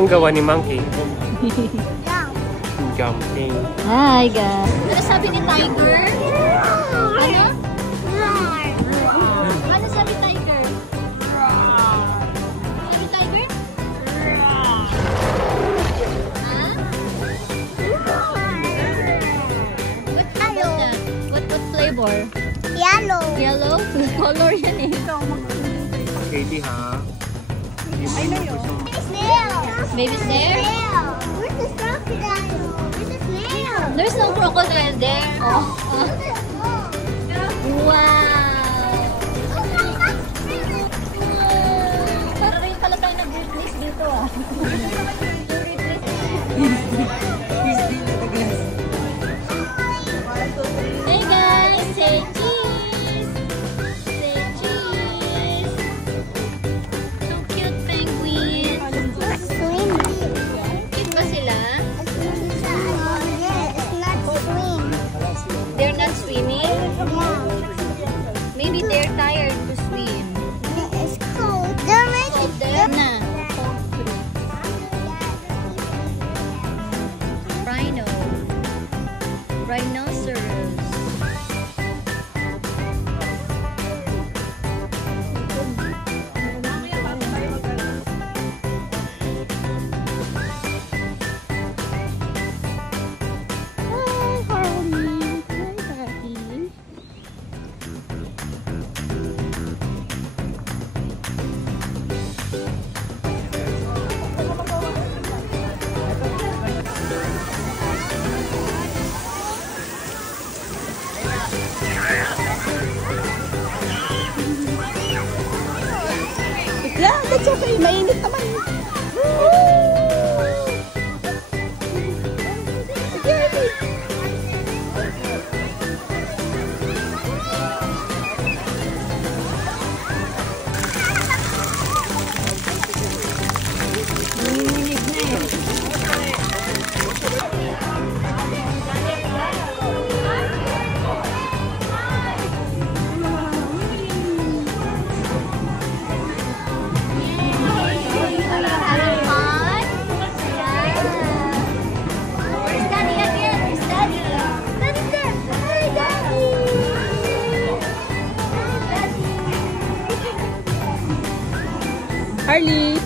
Ang gawa ni Monkey. Jumping. Hi guys. Ano sabi ni Tiger? Ano? Ano sabi Tiger? Sabi Tiger? What flavor? Yellow. Yellow? Color yan eh. Katie ha? Baby snail? Where's the crocodile? Where's the snail? There's no crocodile there. Oh. Wow! Para rin pala tayo nag-replace dito ah. Hey guys! Say cheese! Say cheese! So cute penguin! Cute ba sila? They're not swimming? Maybe they're tired to swim. It's cold. They're ready. Cold there na. Rhino. Rhinoceros. Yeah, that's okay. Mainit naman. Harley.